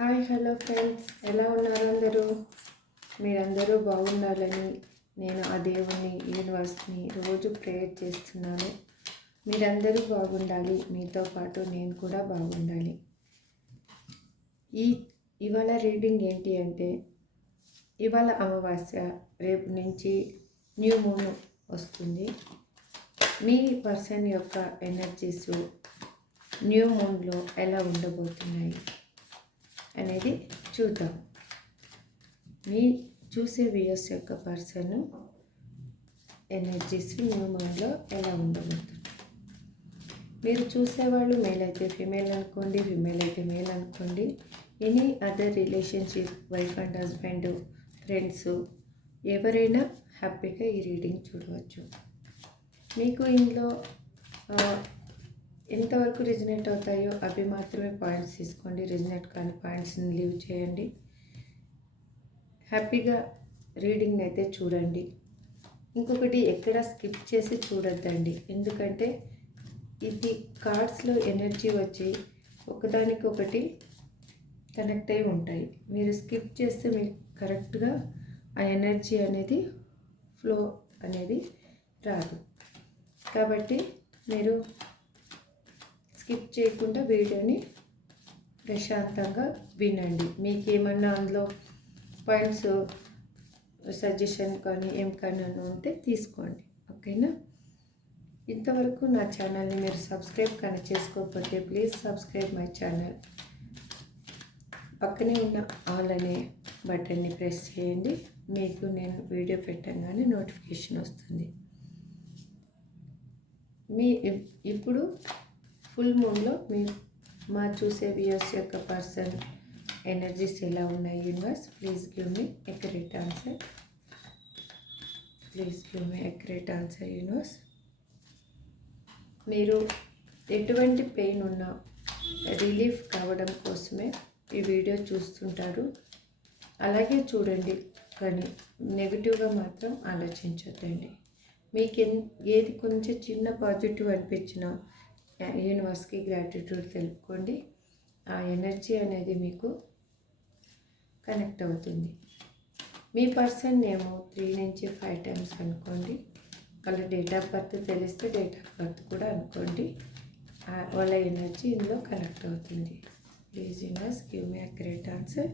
Hi hello friends. ఎలా ఉన్నారు అందరూ? మీరందరూ బాగుండాలని నేను ఆ దేవుని యూనివర్స్ని రోజు ప్రేయర్ చేస్తున్నాను. మీరందరూ బాగుండాలి. మీతో పాటు నేను కూడా బాగుండాలి. ఈ ఇవాళ రీడింగ్ ఏంటి అంటే ఇవాళ అమావాస్య రేపు నుంచి న్యూ మూన్ వస్తుంది. మీ పర్సన్ యొక్క ఎనర్జీస్ న్యూ మూన్లో ఎలా ఉండబోతున్నాయి? అనేది చూద్దాం. మీ చూసే వ్యూయర్స్ యొక్క పర్సన్ ఎనర్జీస్ న్యూ మూన్లో ఎలా ఉండబోతుంది? మీరు చూసేవాళ్ళు మేల్ అయితే ఫిమేల్ అనుకోండి ఫిమేల్ అయితే మేల్ అనుకోండి. Any other relationship wife and husband friends ఎవరైనా హ్యాపీగా ఈ రీడింగ్ చూడవచ్చు. మీకు ఇందులో ఎంతవరకు రిజనేట్ అవుతాయో అవి మాత్రమే పాయింట్స్ తీసుకోండి. రిజనేట్ కాని పాయింట్స్ని లీవ్ చేయండి. హ్యాపీగా రీడింగ్ అయితే చూడండి. ఇంకొకటి ఎక్కడ స్కిప్ చేసి చూడొద్దండి. ఎందుకంటే ఇది కార్డ్స్లో ఎనర్జీ వచ్చి ఒకదానికొకటి కనెక్ట్ అయి ఉంటాయి. మీరు స్కిప్ చేస్తే మీకు కరెక్ట్గా ఆ ఎనర్జీ అనేది ఫ్లో అనేది రాదు. కాబట్టి మీరు స్కిప్ చేయకుండా వీడియోని ప్రశాంతంగా వినండి. మీకు ఏమన్నా అందులో పాయింట్స్ సజెషన్ కానీ ఏం కానీ ఉంటే తీసుకోండి. ఓకేనా? ఇంతవరకు నా ఛానల్ని మీరు సబ్స్క్రైబ్ కానీ చేసుకోకపోతే ప్లీజ్ సబ్స్క్రైబ్ మై ఛానల్. పక్కనే ఉన్న ఆల్ అనే బటన్ని ప్రెస్ చేయండి. మీకు నేను వీడియో పెట్టంగానే నోటిఫికేషన్ వస్తుంది. మీ ఇప్పుడు ఫుల్ మూన్లో మీ మా చూసే వ్యూస్ యొక్క పర్సన్ ఎనర్జీస్ ఎలా ఉన్నాయి universe? Please give me accurate answer. Please give me accurate answer universe. మీరు ఎటువంటి పెయిన్ ఉన్నా రిలీఫ్ కావడం కోసమే ఈ వీడియో చూస్తుంటారు. అలాగే చూడండి కానీ నెగిటివ్గా మాత్రం ఆలోచించొద్దండి. మీకు ఏది కొంచెం చిన్న పాజిటివ్ అనిపించినా యూనివర్స్కి గ్రాటిట్యూడ్ తెలుపుకోండి. ఆ ఎనర్జీ అనేది మీకు కనెక్ట్ అవుతుంది. మీ పర్సన్ నేమో త్రీ నుంచి ఫైవ్ టైమ్స్ అనుకోండి. వాళ్ళ డేట్ ఆఫ్ బర్త్ తెలిస్తే డేట్ ఆఫ్ బర్త్ కూడా అనుకోండి. ఆ వాళ్ళ ఎనర్జీ ఇందులో కనెక్ట్ అవుతుంది. Please universe give me accurate answer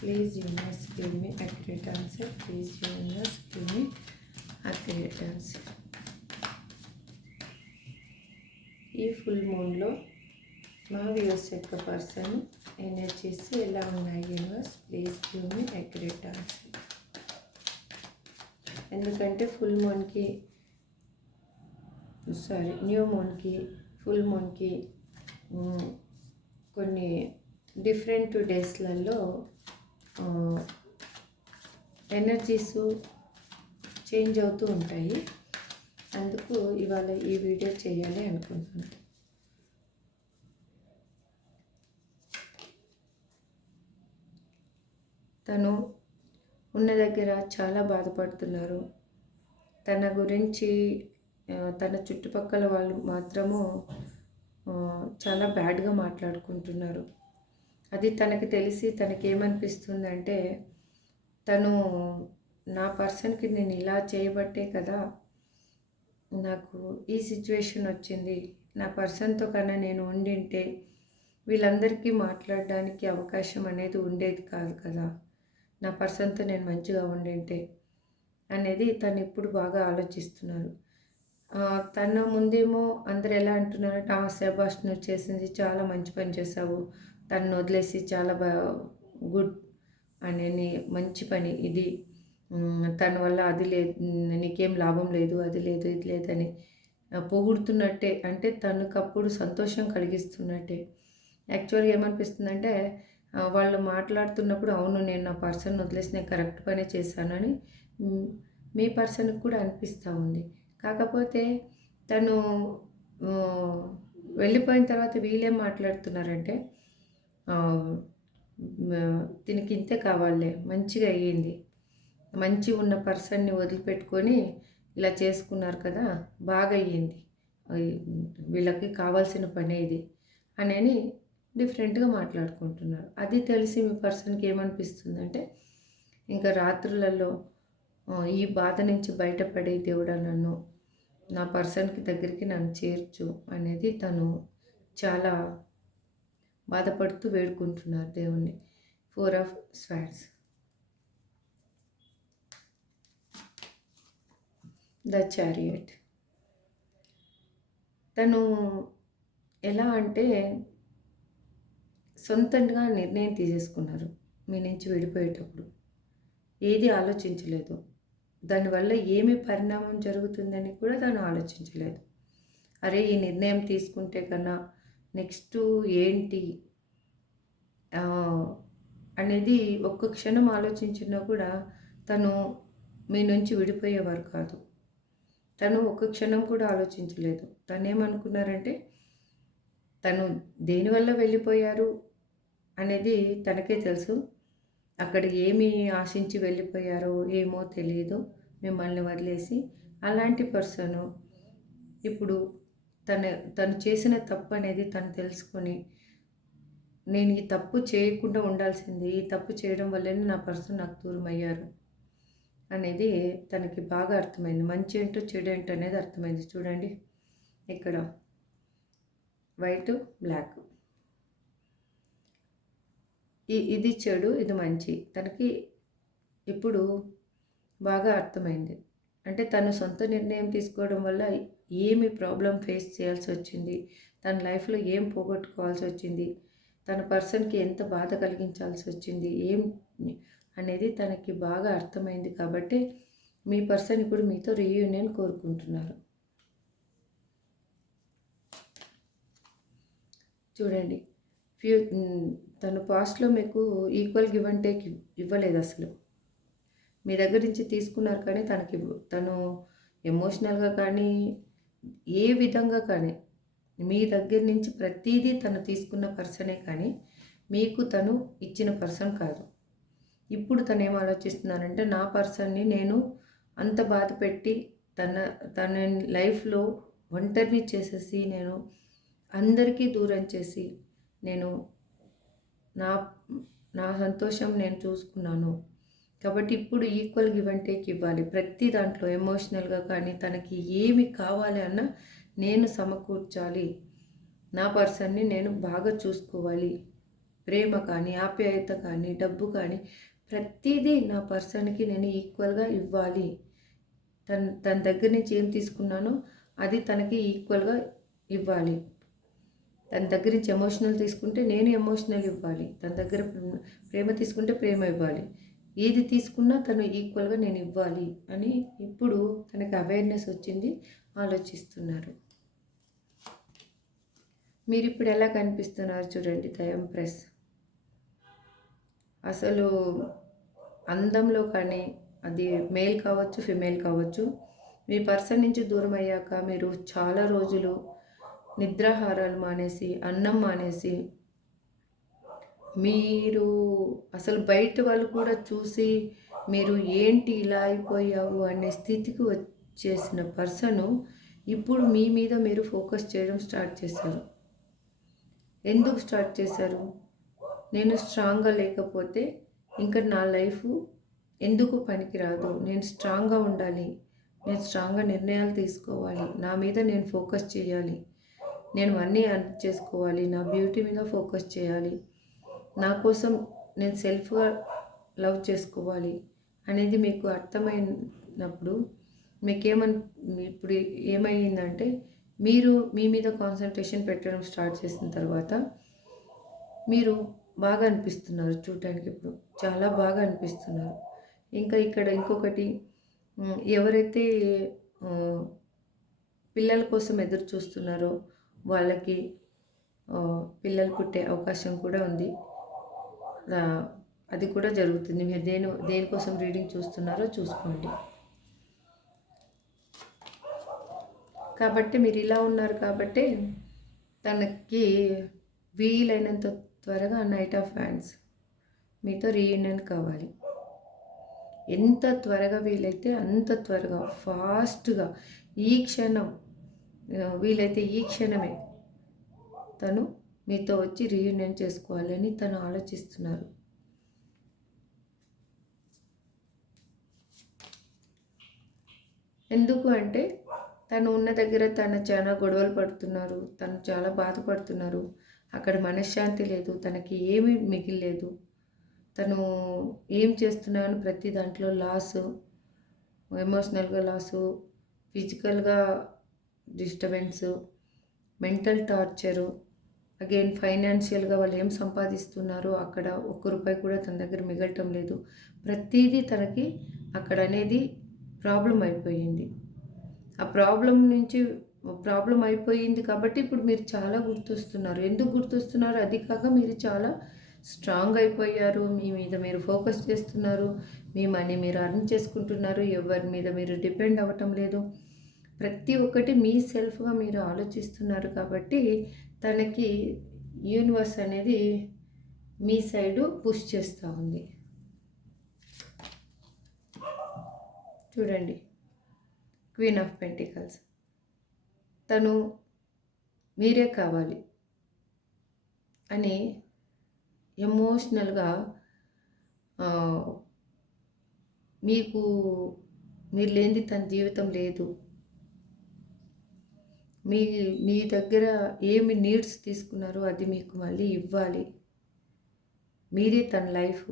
please universe give me accurate answer please universe give me accurate answer ఈ ఫుల్ మూన్లో మా వ్యూస్ యొక్క పర్సన్ ఎనర్జీస్ ఎలా ఉన్నాయి universe? Please give me accurate answer. ఎందుకంటే ఫుల్ మూన్కి సారీ న్యూ మూన్కి full మూన్కి కొన్ని డిఫరెంట్ డేస్లలో ఎనర్జీస్ చేంజ్ అవుతూ ఉంటాయి. అందుకు ఇవాళ ఈ వీడియో చేయాలి అనుకుంటున్నాను. తను ఉన్న దగ్గర చాలా బాధపడుతున్నారు. తన గురించి తన చుట్టుపక్కల వాళ్ళు మాత్రము చాలా బ్యాడ్గా మాట్లాడుకుంటున్నారు. అది తనకి తెలిసి తనకేమనిపిస్తుందంటే తను నా పర్సన్కి నేను ఇలా చేయబట్టే కదా నాకు ఈ సిచ్యువేషన్ వచ్చింది. నా పర్సన్తో కన్నా నేను ఉండింటే వీళ్ళందరికీ మాట్లాడడానికి అవకాశం అనేది ఉండేది కాదు కదా. నా పర్సన్తో నేను మంచిగా ఉండింటే అనేది తను ఇప్పుడు బాగా ఆలోచిస్తున్నారు. తను తన ముందేమో అందరు ఎలా అంటున్నారంటే ఆ శబాష్ నువ్వు చేసింది చాలా మంచి పని చేసావు. తను వదిలేసి చాలా బా గుడ్ అనేది మంచి పని ఇది. తన వల్ల అది లేదు నీకేం లాభం లేదు అది లేదు ఇది లేదని పొగుడుతున్నట్టే. అంటే తనకప్పుడు సంతోషం కలిగిస్తున్నట్టే. యాక్చువల్గా ఏమనిపిస్తుందంటే వాళ్ళు మాట్లాడుతున్నప్పుడు అవును నేను నా పర్సన్ వదిలేసి నేను కరెక్ట్ పనే చేశానని మీ పర్సన్కి కూడా అనిపిస్తూ ఉంది. కాకపోతే తను వెళ్ళిపోయిన తర్వాత వీళ్ళేం మాట్లాడుతున్నారంటే దీనికి ఇంతే కావాలే మంచిగా అయ్యింది మంచి ఉన్న పర్సన్ని వదిలిపెట్టుకొని ఇలా చేసుకున్నారు కదా బాగా అయ్యింది వీళ్ళకి కావాల్సిన పని ఇది అని డిఫరెంట్గా మాట్లాడుకుంటున్నారు. అది తెలిసి మీ పర్సన్కి ఏమనిపిస్తుందంటే ఇంకా రాత్రులలో ఈ బాధ నుంచి బయటపడే దేవుడా నన్ను నా పర్సన్కి దగ్గరికి నన్ను చేర్చు అనేది తను చాలా బాధపడుతూ వేడుకుంటున్నారు దేవుణ్ణి. Four of swords the chariot తను ఎలా అంటే సొంతంగా నిర్ణయం తీసేసుకున్నారు మీ నుంచి విడిపోయేటప్పుడు. ఏది ఆలోచించలేదు. దానివల్ల ఏమి పరిణామం జరుగుతుందని కూడా తను ఆలోచించలేదు. అరే ఈ నిర్ణయం తీసుకుంటే కన్నా నెక్స్ట్ ఏంటి? అనేది ఒక్క క్షణం ఆలోచించినా కూడా తను మీ నుంచి విడిపోయేవారు కాదు. తను ఒక క్షణం కూడా ఆలోచించలేదు. తను ఏమనుకున్నారంటే తను దేనివల్ల వెళ్ళిపోయారు అనేది తనకే తెలుసు. అక్కడ ఏమి ఆశించి వెళ్ళిపోయారో ఏమో తెలియదు. మిమ్మల్ని వదిలేసి అలాంటి పర్సను ఇప్పుడు తన తను చేసిన తప్పు అనేది తను తెలుసుకొని నేను ఈ తప్పు చేయకుండా ఉండాల్సింది ఈ తప్పు చేయడం వల్లనే నా పర్సన్ నాకు దూరం అయ్యారు అనేది తనకి బాగా అర్థమైంది. మంచి ఏంటో చెడు ఏంటో అనేది అర్థమైంది. చూడండి. ఇక్కడ వైట్ బ్లాక్. ఇది చెడు ఇది మంచి. తనకి ఇప్పుడు బాగా అర్థమైంది. అంటే తను సొంత నిర్ణయం తీసుకోవడం వల్ల ఏమి ప్రాబ్లం ఫేస్ చేయాల్సి వచ్చింది? తన లైఫ్లో ఏం పోగొట్టుకోవాల్సి వచ్చింది? తన పర్సన్కి ఎంత బాధ కలిగించాల్సి వచ్చింది? ఏం అనేది తనకి బాగా అర్థమైంది కాబట్టి మీ పర్సన్ ఇప్పుడు మీతో రీయూనియన్ కోరుకుంటున్నారు. చూడండి ఫ్యూ తను పాస్ట్లో మీకు ఈక్వల్ గివ్ అండ్ టేక్ ఇవ్వలేదు అసలు. మీ దగ్గర నుంచి తీసుకున్నారు కానీ తనకి తను ఎమోషనల్గా కానీ ఏ విధంగా కానీ మీ దగ్గర నుంచి ప్రతిదీ తను తీసుకున్న పర్సనే కానీ మీకు తను ఇచ్చిన పర్సన్ కాదు. ఇప్పుడు తను ఏం ఆలోచిస్తున్నానంటే నా పర్సన్ని నేను అంత బాధ పెట్టి తన తన లైఫ్లో ఒంటరిని చేసేసి నేను అందరికీ దూరం చేసి నేను నా నా సంతోషం నేను చూసుకున్నాను. కాబట్టి ఇప్పుడు ఈక్వల్ గివ్ అండ్ టేక్ ఇవ్వాలి. ప్రతి దాంట్లో ఎమోషనల్గా కానీ తనకి ఏమి కావాలి అన్న నేను సమకూర్చాలి. నా పర్సన్ని నేను బాగా చూసుకోవాలి. ప్రేమ కానీ ఆప్యాయత కానీ డబ్బు కానీ ప్రతిదీ నా పర్సన్కి నేను ఈక్వల్గా ఇవ్వాలి. తన తన దగ్గర నుంచి ఏం తీసుకున్నానో అది తనకి ఈక్వల్గా ఇవ్వాలి. తన దగ్గర నుంచి ఎమోషనల్ తీసుకుంటే నేను ఎమోషనల్ ఇవ్వాలి. తన దగ్గర ప్రేమ తీసుకుంటే ప్రేమ ఇవ్వాలి. ఏది తీసుకున్నా తను ఈక్వల్గా నేను ఇవ్వాలి అని ఇప్పుడు తనకి అవేర్నెస్ వచ్చింది ఆలోచిస్తున్నారు. మీరు ఇప్పుడు ఎలా కనిపిస్తున్నారు చూడండి దయం ప్రెస్. అసలు అందంలో కానీ అది మేల్ కావచ్చు ఫిమేల్ కావచ్చు మీ పర్సన్ నుంచి దూరం అయ్యాక మీరు చాలా రోజులు నిద్రాహారాలు మానేసి అన్నం మానేసి మీరు అసలు బయట వాళ్ళు కూడా చూసి మీరు ఏంటి ఇలా అయిపోయావు అనే స్థితికి వచ్చేసిన పర్సను ఇప్పుడు మీ మీద మీరు ఫోకస్ చేయడం స్టార్ట్ చేశారు. ఎందుకు స్టార్ట్ చేశారు? నేను స్ట్రాంగ్గా లేకపోతే ఇంకా నా లైఫ్ ఎందుకు పనికిరాదు? నేను స్ట్రాంగ్గా ఉండాలి. నేను స్ట్రాంగ్గా నిర్ణయాలు తీసుకోవాలి. నా మీద నేను ఫోకస్ చేయాలి. నేను అన్నీ అర్థం చేసుకోవాలి. నా బ్యూటీ మీద ఫోకస్ చేయాలి. నా కోసం నేను సెల్ఫ్గా లవ్ చేసుకోవాలి అనేది మీకు అర్థమైనప్పుడు మీకేమన్ ఇప్పుడు ఏమైందంటే మీరు మీ మీద కాన్సన్ట్రేషన్ పెట్టడం స్టార్ట్ చేసిన తర్వాత మీరు బాగా అనిపిస్తున్నారు చూడటానికి ఇప్పుడు. చాలా బాగా అనిపిస్తున్నారు. ఇంకా ఇక్కడ ఇంకొకటి ఎవరైతే పిల్లల కోసం ఎదురు చూస్తున్నారో వాళ్ళకి పిల్లలు పుట్టే అవకాశం కూడా ఉంది. అది కూడా జరుగుతుంది. మీరు దేని దేనికోసం రీడింగ్ చూస్తున్నారో చూసుకోండి. కాబట్టి మీరు ఇలా ఉన్నారు కాబట్టి తనకి వీలైనంత త్వరగా నైట్ ఆఫ్ హ్యాండ్స్. మీతో రీయూనియన్ కావాలి. ఎంత త్వరగా వీలైతే అంత త్వరగా ఫాస్ట్గా ఈ క్షణం వీలైతే ఈ క్షణమే తను మీతో వచ్చి రీయూనియన్ చేసుకోవాలని తను ఆలోచిస్తున్నారు. ఎందుకు అంటే తను ఉన్న దగ్గర తను చాలా గొడవలు పడుతున్నారు తను చాలా బాధపడుతున్నారు. అక్కడ మనశ్శాంతి లేదు తనకి ఏమీ మిగిలేదు తను ఏం చేస్తున్నామని ప్రతి దాంట్లో లాస్ ఎమోషనల్గా లాసు ఫిజికల్గా డిస్టర్బెన్స్ మెంటల్ టార్చరు అగైన్ ఫైనాన్షియల్గా వాళ్ళు ఏం సంపాదిస్తున్నారో అక్కడ ఒక్క రూపాయి కూడా తన దగ్గర మిగలటం లేదు. ప్రతిదీ తనకి అక్కడ అనేది ప్రాబ్లం అయిపోయింది. ఆ ప్రాబ్లం నుంచి ప్రాబ్లం అయిపోయింది కాబట్టి ఇప్పుడు మీరు చాలా గుర్తొస్తున్నారు. ఎందుకు గుర్తొస్తున్నారు? అది కాక మీరు చాలా స్ట్రాంగ్ అయిపోయారు. మీ మీద మీరు ఫోకస్ చేస్తున్నారు. మీ మనీ మీరు అర్న్ చేసుకుంటున్నారు. ఎవరి మీద మీరు డిపెండ్ అవ్వటం లేదు. ప్రతి ఒక్కటి మీ సెల్ఫ్గా మీరు ఆలోచిస్తున్నారు కాబట్టి తనకి యూనివర్స్ అనేది మీ సైడు పుష్ చేస్తూ ఉంది. చూడండి. Queen of pentacles. తను మీరే కావాలి అని ఎమోషనల్గా మీకు మీరు లేనిది తన జీవితం లేదు. మీ మీ దగ్గర ఏమి నీడ్స్ తీసుకున్నారో అది మీకు మళ్ళీ ఇవ్వాలి. మీరే తన లైఫ్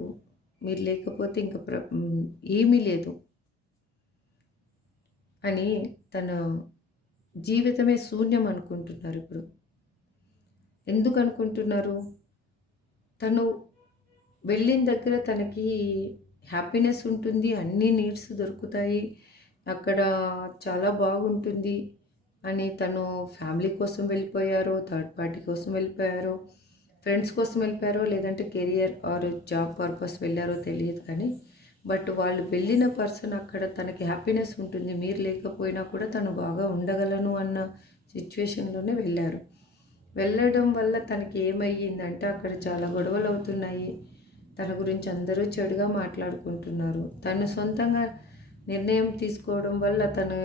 మీరు లేకపోతే ఇంకా ప్ర ఏమీ లేదు అని తన జీవితమే శూన్యం అనుకుంటున్నారు ఇప్పుడు. ఎందుకు అనుకుంటున్నారు? తను వెళ్ళిన దగ్గర తనకి హ్యాపీనెస్ ఉంటుంది అన్ని నీడ్స్ దొరుకుతాయి అక్కడ చాలా బాగుంటుంది అని తను ఫ్యామిలీ కోసం వెళ్ళిపోయారో థర్డ్ పార్టీ కోసం వెళ్ళిపోయారో ఫ్రెండ్స్ కోసం వెళ్ళిపోయారో లేదంటే కెరియర్ ఆర్ జాబ్ పర్పస్ వెళ్ళారో తెలియదు కానీ బట్ వాళ్ళు వెళ్ళిన పర్సన్ అక్కడ తనకి హ్యాపీనెస్ ఉంటుంది మీరు లేకపోయినా కూడా తను బాగా ఉండగలను అన్న సిచ్యువేషన్లోనే వెళ్ళారు. వెళ్ళడం వల్ల తనకి ఏమయ్యిందంటే అక్కడ చాలా గొడవలు అవుతున్నాయి. తన గురించి అందరూ చెడుగా మాట్లాడుకుంటున్నారు. తను సొంతంగా నిర్ణయం తీసుకోవడం వల్ల తను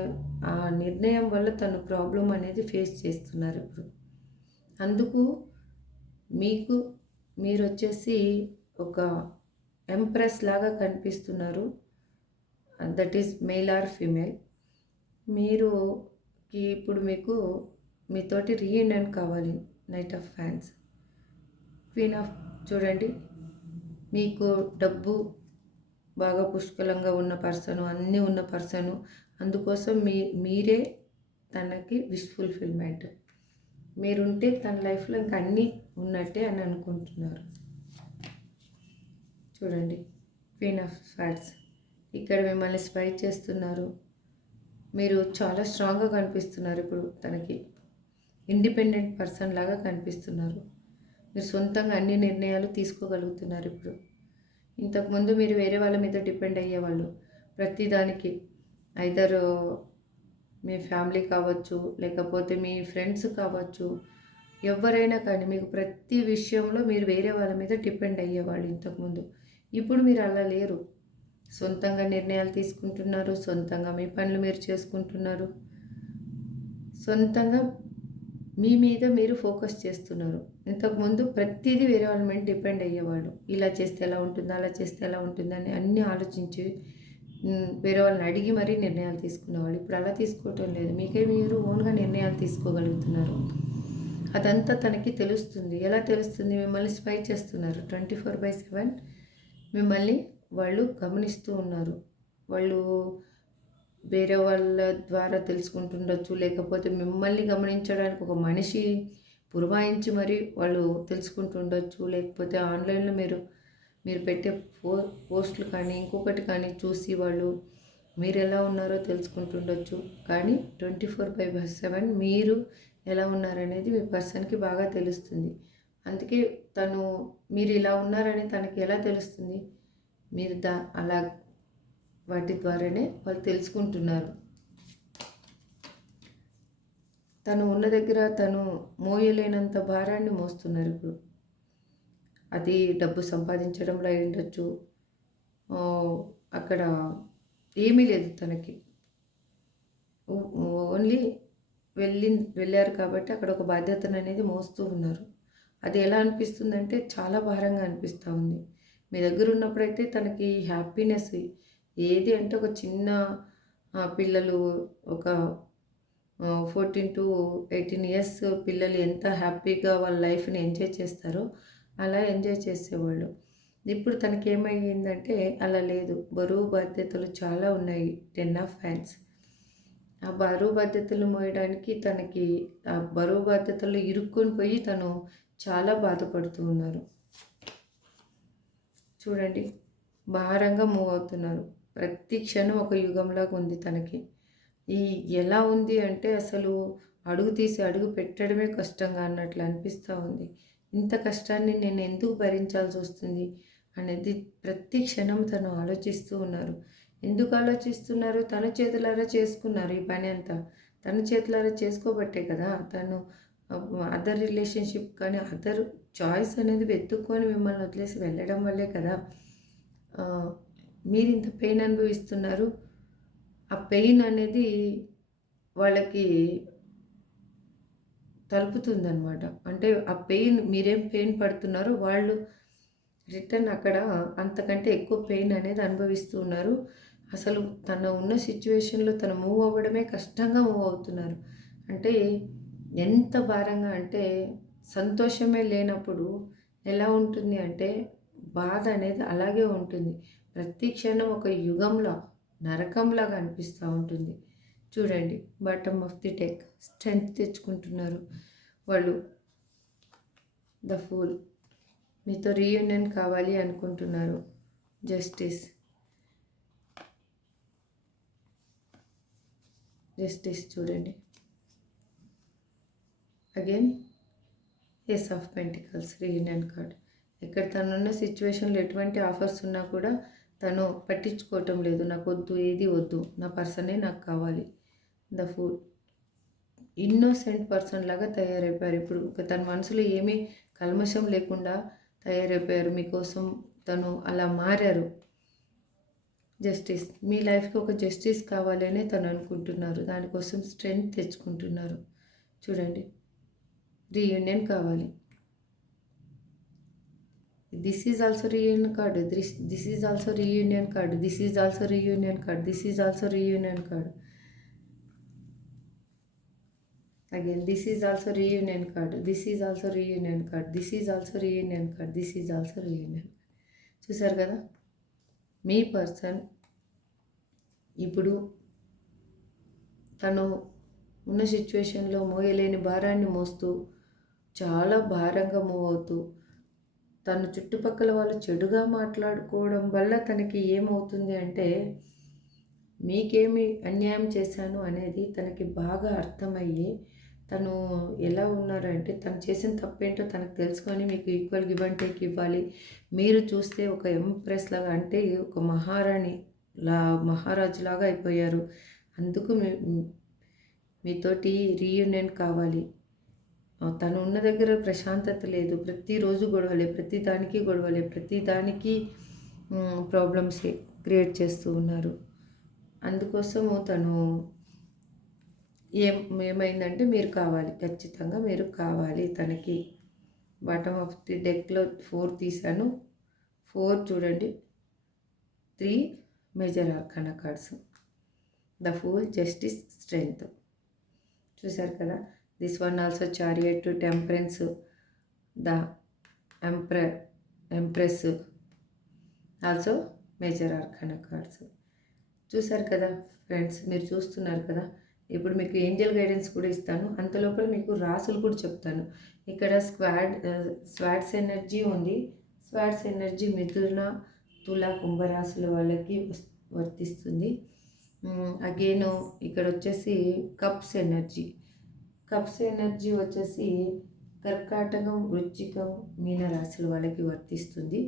ఆ నిర్ణయం వల్ల తను ప్రాబ్లం అనేది ఫేస్ చేస్తున్నారు ఇప్పుడు. అందుకు మీకు మీరు వచ్చేసి ఒక ఎంప్రెస్ లాగా కనిపిస్తున్నారు. That is male or female మీరు ఇప్పుడు మీకు మీతోటి రీయూనియన్ కావాలి నైట్ ఆఫ్ ఫ్యాన్స్ క్వీన్ ఆఫ్ చూడండి. మీకు డబ్బు బాగా పుష్కలంగా ఉన్న పర్సను అన్నీ ఉన్న పర్సను అందుకోసం మీ మీరే తనకి విష్ ఫుల్ఫిల్మెంట్ మీరుంటే తన లైఫ్లో ఇంకా అన్నీ ఉన్నట్టే అని అనుకుంటున్నారు. చూడండి. క్వీన్ ఆఫ్ ఫ్యాట్స్ ఇక్కడ మిమ్మల్ని స్పై చేస్తున్నారు. మీరు చాలా స్ట్రాంగ్గా కనిపిస్తున్నారు ఇప్పుడు తనకి. ఇండిపెండెంట్ పర్సన్ లాగా కనిపిస్తున్నారు. మీరు సొంతంగా అన్ని నిర్ణయాలు తీసుకోగలుగుతున్నారు ఇప్పుడు. ఇంతకుముందు మీరు వేరే వాళ్ళ మీద డిపెండ్ అయ్యేవాళ్ళు. ప్రతిదానికి ఐదర్ మీ ఫ్యామిలీ కావచ్చు లేకపోతే మీ ఫ్రెండ్స్ కావచ్చు ఎవరైనా కానీ మీకు ప్రతి విషయంలో మీరు వేరే వాళ్ళ మీద డిపెండ్ అయ్యేవాళ్ళు ఇంతకుముందు ఇప్పుడు మీరు అలా లేరు. సొంతంగా నిర్ణయాలు తీసుకుంటున్నారు. సొంతంగా మీ పనులు మీరు చేసుకుంటున్నారు. సొంతంగా మీ మీద మీరు ఫోకస్ చేస్తున్నారు. ఇంతకుముందు ప్రతిదీ వేరే వాళ్ళ మీద డిపెండ్ అయ్యేవాళ్ళు. ఇలా చేస్తే ఎలా ఉంటుందా అలా చేస్తే ఎలా ఉంటుందని అన్నీ ఆలోచించి వేరే వాళ్ళని అడిగి మరీ నిర్ణయాలు తీసుకునేవాళ్ళు. ఇప్పుడు అలా తీసుకోవటం లేదు. మీకే మీరు ఓన్గా నిర్ణయాలు తీసుకోగలుగుతున్నారు. అదంతా తనకి తెలుస్తుంది. ఎలా తెలుస్తుంది? మిమ్మల్ని స్పై చేస్తున్నారు. ట్వంటీ ఫోర్ బై సెవెన్ మిమ్మల్ని వాళ్ళు గమనిస్తూ ఉన్నారు. వాళ్ళు వేరే వాళ్ళ ద్వారా తెలుసుకుంటుండొచ్చు లేకపోతే మిమ్మల్ని గమనించడానికి ఒక మనిషి పురమాయించి మరి వాళ్ళు తెలుసుకుంటుండొచ్చు లేకపోతే ఆన్లైన్లో మీరు మీరు పెట్టే పో పోస్టులు కానీ ఇంకొకటి కానీ చూసి వాళ్ళు మీరు ఎలా ఉన్నారో తెలుసుకుంటుండొచ్చు. కానీ ట్వంటీ ఫోర్ బై సెవెన్ మీరు ఎలా ఉన్నారనేది మీ పర్సన్కి బాగా తెలుస్తుంది. అందుకే తను మీరు ఇలా ఉన్నారని తనకి ఎలా తెలుస్తుంది? మీరు దా అలా వాటి ద్వారానే వాళ్ళు తెలుసుకుంటున్నారు. తను ఉన్న దగ్గర తను మోయలేనంత భారాన్ని మోస్తున్నారు ఇప్పుడు. అది డబ్బు సంపాదించడంలో అయి ఉండొచ్చు. అక్కడ ఏమీ లేదు తనకి. ఓన్లీ వెళ్ళి వెళ్ళారు కాబట్టి అక్కడ ఒక బాధ్యతను అనేది మోస్తూ ఉన్నారు. అది ఎలా అనిపిస్తుందంటే చాలా భారంగా అనిపిస్తూ ఉంది. మీ దగ్గర ఉన్నప్పుడైతే తనకి హ్యాపీనెస్ ఏది అంటే ఒక చిన్న పిల్లలు ఒక ఫోర్టీన్ టు ఎయిటీన్ ఇయర్స్ పిల్లలు ఎంత హ్యాపీగా వాళ్ళ లైఫ్ని ఎంజాయ్ చేస్తారో అలా ఎంజాయ్ చేసేవాళ్ళు. ఇప్పుడు తనకి ఏమైందంటే అలా లేదు. బరువు బాధ్యతలు చాలా ఉన్నాయి టెన్ ఆఫ్ ఫ్యాన్స్ ఆ బరువు బాధ్యతలు మోయడానికి తనకి ఆ బరువు బాధ్యతలు ఇరుక్కొని పోయి తను చాలా బాధపడుతూ ఉన్నారు. చూడండి భారంగా మూవ్ అవుతున్నారు. ప్రతి క్షణం ఒక యుగంలాగా ఉంది తనకి. ఈ ఎలా ఉంది అంటే అసలు అడుగు తీసి అడుగు పెట్టడమే కష్టంగా అన్నట్లు అనిపిస్తూ ఉంది. ఇంత కష్టాన్ని నేను ఎందుకు భరించాల్సి వస్తుంది అనేది ప్రతి క్షణం తను ఆలోచిస్తూ ఉన్నారు. ఎందుకు ఆలోచిస్తున్నారు? తన చేతులారా చేసుకున్నారు ఈ పని అంతా. తన చేతులారా చేసుకోబట్టే కదా తను అదర్ రిలేషన్షిప్ కానీ అదర్ చాయిస్ అనేది వెతుక్కొని మిమ్మల్ని వదిలేసి వెళ్ళడం వల్లే కదా. మీరు ఇంత పెయిన్ అనుభవిస్తున్నారు. ఆ పెయిన్ అనేది వాళ్ళకి తలుపుతుందనమాట అంటే ఆ పెయిన్ మీరేం పెయిన్ పడుతున్నారో వాళ్ళు రిటర్న్ అక్కడ అంతకంటే ఎక్కువ పెయిన్ అనేది అనుభవిస్తూ ఉన్నారు. అసలు తన ఉన్న సిచ్యువేషన్లో తను మూవ్ అవ్వడమే కష్టంగా మూవ్ అవుతున్నారు. అంటే ఎంత భారంగా అంటే సంతోషమే లేనప్పుడు ఎలా ఉంటుంది అంటే బాధ అనేది అలాగే ఉంటుంది. ప్రతి క్షణం ఒక యుగంలో నరకంలాగా అనిపిస్తూ ఉంటుంది. చూడండి bottom of the deck strength తెచ్చుకుంటున్నారు వాళ్ళు. ద ఫూల్ మీతో రీయూనియన్ కావాలి అనుకుంటున్నారు. జస్టిస్ జస్టిస్ చూడండి. Again ace of pentacles reunion card ఇక్కడ తనున్న సిచ్యువేషన్లో ఎటువంటి ఆఫర్స్ ఉన్నా కూడా తను పట్టించుకోవటం లేదు. నాకు వద్దు ఏది వద్దు. నా పర్సనే నాకు కావాలి. ద ఫుడ్ ఇన్నోసెంట్ పర్సన్ లాగా తయారైపోయారు. ఇప్పుడు తన మనసులో ఏమీ కల్మషం లేకుండా తయారైపోయారు. మీకోసం తను అలా మారారు. జస్టిస్ మీ లైఫ్కి ఒక జస్టిస్ కావాలనే తను అనుకుంటున్నారు. దానికోసం స్ట్రెంగ్త్ తెచ్చుకుంటున్నారు. చూడండి. రీయూనియన్ కావాలి. This is also reunion card. This this is also reunion card. This is also reunion card. This is also reunion card. Again this is also reunion card. This is also reunion card. This is also reunion card. This is also reunion చూసారు కదా? మీ person ఇప్పుడు తను ఉన్న సిచ్యువేషన్లో మోయలేని భారాన్ని మోస్తూ చాలా భారంగా మూవ్ అవుతూ తన చుట్టుపక్కల వాళ్ళు చెడుగా మాట్లాడుకోవడం వల్ల తనకి ఏమవుతుంది అంటే మీకేమి అన్యాయం చేశాను అనేది తనకి బాగా అర్థమయ్యి తను ఎలా ఉన్నారంటే తను చేసిన తప్పేంటో తనకు తెలుసుకొని మీకు ఈక్వల్ గివ్ అండ్ టేక్ ఇవ్వాలి. మీరు చూస్తే ఒక ఎంప్రెస్ లాగా అంటే ఒక మహారాణి లా మహారాజు లాగా అయిపోయారు. అందుకు మీ మీతోటి రీయూనియన్ కావాలి. తను ఉన్న దగ్గర ప్రశాంతత లేదు. ప్రతిరోజు గొడవలే ప్రతి దానికి గొడవలే ప్రతి దానికి ప్రాబ్లమ్స్ క్రియేట్ చేస్తూ ఉన్నారు. అందుకోసము తను ఏం ఏమైందంటే మీరు కావాలి ఖచ్చితంగా మీరు కావాలి తనకి. బాటమ్ ఆఫ్ ది డెక్లో ఫోర్ తీశాను. ఫోర్ చూడండి. Three major arcana cards the fool justice strength చూసారు కదా? This one also chariot two temperance the empress empress also major arcana cards చూసారు కదా ఫ్రెండ్స్ మీరు చూస్తున్నారు కదా? ఇప్పుడు మీకు ఏంజల్ గైడెన్స్ కూడా ఇస్తాను. అంతలోపల మీకు రాసులు కూడా చెప్తాను. ఇక్కడ స్క్వాడ్ స్వాడ్స్ ఎనర్జీ ఉంది. స్వాడ్స్ ఎనర్జీ మిథున తుల కుంభరాశుల వాళ్ళకి వర్తిస్తుంది. అగైన్ ఇక్కడ వచ్చేసి కప్స్ ఎనర్జీ కప్స్ ఎనర్జీ వచ్చేసి కర్కాటకం వృచ్చికం మీనరాశుల వాళ్ళకి వర్తిస్తుంది.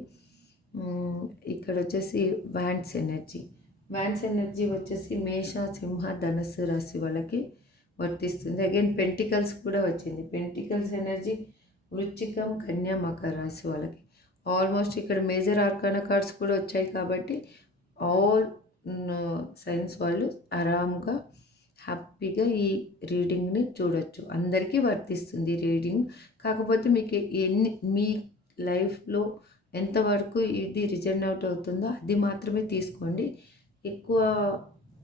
ఇక్కడ వచ్చేసి వ్యాండ్స్ ఎనర్జీ. వ్యాండ్స్ ఎనర్జీ వచ్చేసి మేష సింహ ధనస్సు రాశి వాళ్ళకి వర్తిస్తుంది. అగైన్ పెంటికల్స్ కూడా వచ్చింది. పెంటికల్స్ ఎనర్జీ వృచ్చికం కన్యా మకర రాశి వాళ్ళకి. ఆల్మోస్ట్ ఇక్కడ మేజర్ ఆర్కాన కార్డ్స్ కూడా వచ్చాయి కాబట్టి ఆల్ సైన్స్ వాళ్ళు ఆరామ్గా హ్యాపీగా ఈ రీడింగ్ని చూడొచ్చు. అందరికీ వర్తిస్తుంది రీడింగ్. కాకపోతే మీకు ఎన్ని మీ లైఫ్లో ఎంతవరకు ఇది రిజర్న్ అవుట్ అవుతుందో అది మాత్రమే తీసుకోండి. ఎక్కువ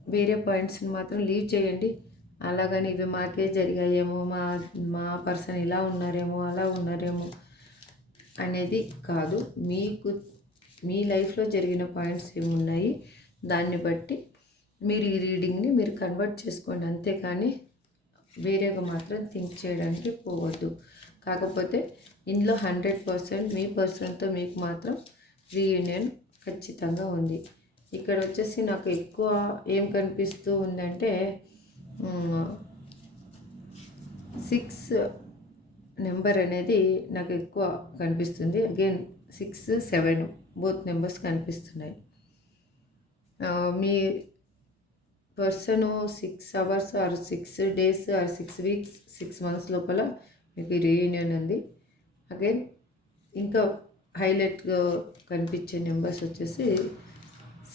వేరే పాయింట్స్ని మాత్రం లీవ్ చేయండి. అలాగని ఇవి మాకే జరిగాయేమో మా మా పర్సన్ ఇలా ఉన్నారేమో అలా ఉన్నారేమో అనేది కాదు. మీకు మీ లైఫ్లో జరిగిన పాయింట్స్ ఏమున్నాయి? దాన్ని బట్టి మీరు ఈ రీడింగ్ని మీరు కన్వర్ట్ చేసుకోండి. అంతేకాని వేరేగా మాత్రం థింక్ చేయడానికి పోవద్దు. కాకపోతే ఇందులో హండ్రెడ్ పర్సెంట్ మీ పర్సన్తో మీకు మాత్రం రీయూనియన్ ఖచ్చితంగా ఉంది. ఇక్కడ వచ్చేసి నాకు ఎక్కువ ఏం కనిపిస్తూ ఉందంటే సిక్స్ నెంబర్ అనేది నాకు ఎక్కువ కనిపిస్తుంది. Again six seven both numbers కనిపిస్తున్నాయి. మీ person six hours or six days or six weeks six months లోపల మీకు రీయూనియన్ ఉంది. అగైన్ ఇంకా హైలైట్గా కనిపించే నెంబర్స్ వచ్చేసి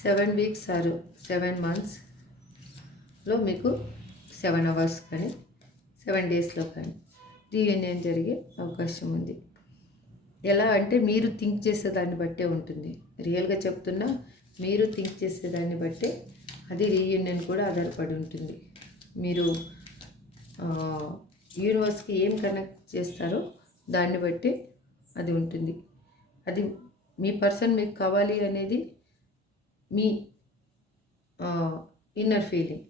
సెవెన్ వీక్స్ ఆర్ సెవెన్ మంత్స్లో మీకు సెవెన్ అవర్స్ కానీ సెవెన్ డేస్లో కానీ రీయూనియన్ జరిగే అవకాశం ఉంది. ఎలా అంటే మీరు థింక్ చేసే దాన్ని బట్టే ఉంటుంది. రియల్గా చెప్తున్నా మీరు థింక్ చేసేదాన్ని బట్టే అది రీయూనియన్ కూడా ఆధారపడి ఉంటుంది. మీరు యూనివర్స్కి ఏం కనెక్ట్ చేస్తారో దాన్ని బట్టి అది ఉంటుంది. అది మీ పర్సన్ మీకు కావాలి అనేది మీ ఇన్నర్ ఫీలింగ్.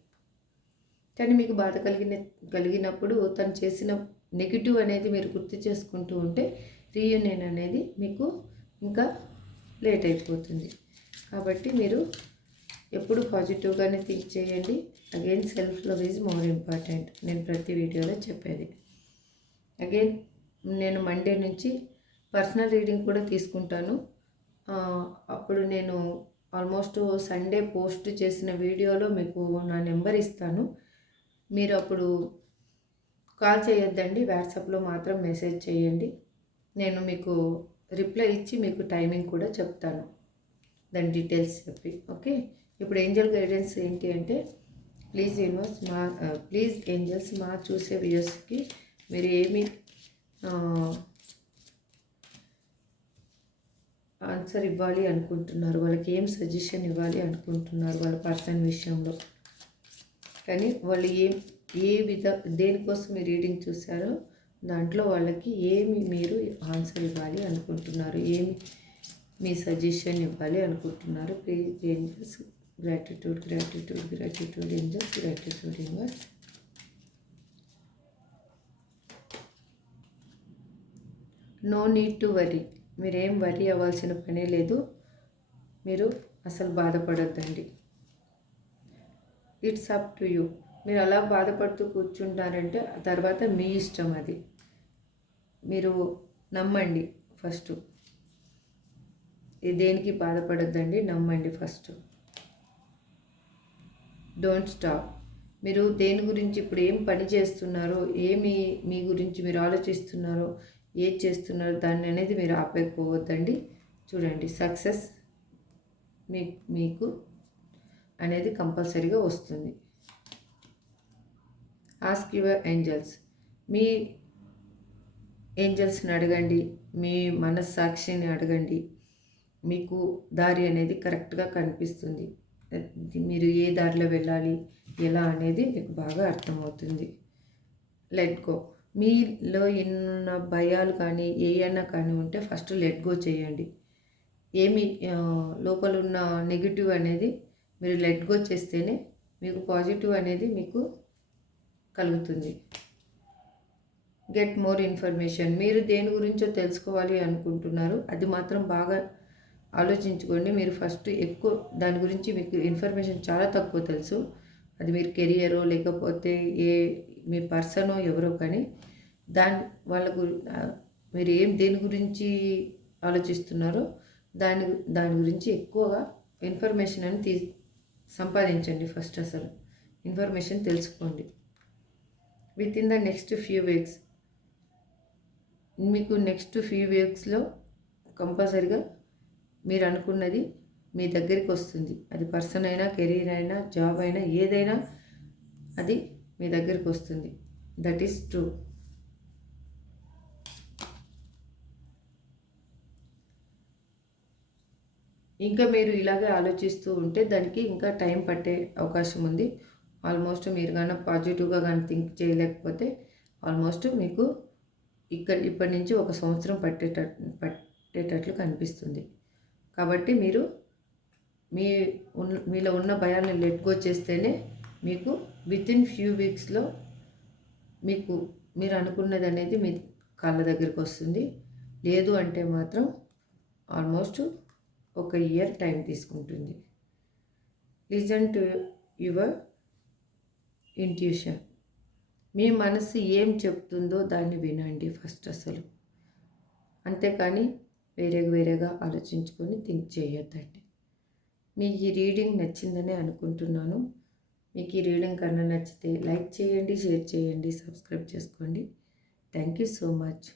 కానీ మీకు బాధ కలిగిన కలిగినప్పుడు తను చేసిన నెగిటివ్ అనేది మీరు గుర్తు చేసుకుంటూ ఉంటే రీయూనియన్ అనేది మీకు ఇంకా లేట్ అయిపోతుంది. కాబట్టి మీరు ఎప్పుడు పాజిటివ్గానే థింక్ చేయండి. Again self love is more important నేను ప్రతి వీడియోలో చెప్పేది. అగైన్ నేను మండే నుంచి పర్సనల్ రీడింగ్ కూడా తీసుకుంటాను. అప్పుడు నేను ఆల్మోస్ట్ సండే పోస్ట్ చేసిన వీడియోలో మీకు నా నెంబర్ ఇస్తాను. మీరు అప్పుడు కాల్ చేయొద్దండి. వాట్సాప్లో మాత్రం మెసేజ్ చేయండి. నేను మీకు రిప్లై ఇచ్చి మీకు టైమింగ్ కూడా చెప్తాను. దాని డీటెయిల్స్ చెప్పి ఓకే ఇప్పుడు ఏంజల్ గైడెన్స్ ఏంటి అంటే ప్లీజ్ యూనివర్స్ మా uh, ప్లీజ్ ఏంజల్స్ మా చూసే వ్యూస్కి మీరు ఏమి ఆన్సర్ ఇవ్వాలి అనుకుంటున్నారు వాళ్ళకి ఏం సజెషన్ ఇవ్వాలి అనుకుంటున్నారు వాళ్ళ పర్సన్ విషయంలో. కానీ వాళ్ళు ఏం ఏ విధ దేనికోసం మీరు రీడింగ్ చూసారో దాంట్లో వాళ్ళకి ఏమి మీరు ఆన్సర్ ఇవ్వాలి అనుకుంటున్నారు ఏమి మీ సజెషన్ ఇవ్వాలి అనుకుంటున్నారు please angels gratitude gratitude, gratitude angels gratitude universe no need to worry మీరేం వరీ అవ్వాల్సిన పనే లేదు. మీరు అసలు బాధపడద్దండి. ఇట్స్ అప్ టు యూ మీరు అలా బాధపడుతూ కూర్చుంటారంటే తర్వాత మీ ఇష్టం అది. మీరు నమ్మండి ఫస్ట్. దేనికి బాధపడద్దండి నమ్మండి ఫస్ట్. Don't stop. మీరు దేని గురించి ఇప్పుడు ఏం పని చేస్తున్నారో ఏమి మీ గురించి మీరు ఆలోచిస్తున్నారో ఏది చేస్తున్నారో దాన్ని అనేది మీరు ఆపేకపోవద్దండి. చూడండి సక్సెస్ మీ మీకు అనేది కంపల్సరీగా వస్తుంది. ఆస్క్ యువర్ ఏంజల్స్ మీ ఏంజల్స్ని అడగండి మీ మనస్సాక్షిని అడగండి. మీకు దారి అనేది కరెక్ట్గా కనిపిస్తుంది. మీరు ఏ దారిలో వెళ్ళాలి ఎలా అనేది మీకు బాగా అర్థమవుతుంది. లెట్ గో మీలో ఎన్న భయాలు కానీ ఏయన్నా కానీ ఉంటే ఫస్ట్ లెట్ గో చేయండి. ఏమి లోపల ఉన్న నెగిటివ్ అనేది మీరు లెట్ గో చేస్తేనే మీకు పాజిటివ్ అనేది మీకు కలుగుతుంది. గెట్ మోర్ ఇన్ఫర్మేషన్ మీరు దేని గురించో తెలుసుకోవాలి అనుకుంటున్నారు అది మాత్రం బాగా ఆలోచించుకోండి. మీరు ఫస్ట్ ఎక్కువ దాని గురించి మీకు ఇన్ఫర్మేషన్ చాలా తక్కువ తెలుసు. అది మీరు కెరియరో లేకపోతే ఏ మీ పర్సనో ఎవరో కానీ దాని వాళ్ళ మీరు ఏం దేని గురించి ఆలోచిస్తున్నారో దాని దాని గురించి ఎక్కువగా ఇన్ఫర్మేషన్ అని తీ సంపాదించండి ఫస్ట్ అసలు. ఇన్ఫర్మేషన్ తెలుసుకోండి. With in the next few weeks మీకు నెక్స్ట్ ఫ్యూ వీక్స్లో కంపల్సరిగా మీరు అనుకున్నది మీ దగ్గరికి వస్తుంది. అది పర్సన్ అయినా కెరీర్ అయినా జాబ్ అయినా ఏదైనా అది మీ దగ్గరికి వస్తుంది. That is true. ఇంకా మీరు ఇలాగే ఆలోచిస్తూ ఉంటే దానికి ఇంకా టైం పట్టే అవకాశం ఉంది. ఆల్మోస్ట్ మీరు కానీ పాజిటివ్గా కానీ థింక్ చేయలేకపోతే ఆల్మోస్ట్ మీకు ఇక్కడ ఇప్పటి నుంచి ఒక సంవత్సరం పట్టేట పట్టేటట్లు కనిపిస్తుంది. కాబట్టి మీరు మీ ఉన్న మీలో ఉన్న భయాన్ని లెట్ గో చేస్తేనే మీకు విత్ ఇన్ ఫ్యూ వీక్స్లో మీకు మీరు అనుకున్నది అనేది మీ కాళ్ళ దగ్గరికి వస్తుంది. లేదు అంటే మాత్రం ఆల్మోస్ట్ ఒక ఇయర్ టైం తీసుకుంటుంది. లిజన్ టు యువర్ ఇంట్యూషన్ మీ మనసు ఏం చెప్తుందో దాన్ని వినండి ఫస్ట్ అసలు. అంతేకాని వేరే వేరేగా ఆలోచించుకొని థింక్ చేయొద్దండి. మీకు ఈ రీడింగ్ నచ్చిందని అనుకుంటున్నాను. మీకు ఈ రీడింగ్ కన్నా నచ్చితే లైక్ చేయండి షేర్ చేయండి సబ్స్క్రైబ్ చేసుకోండి. Thank you so much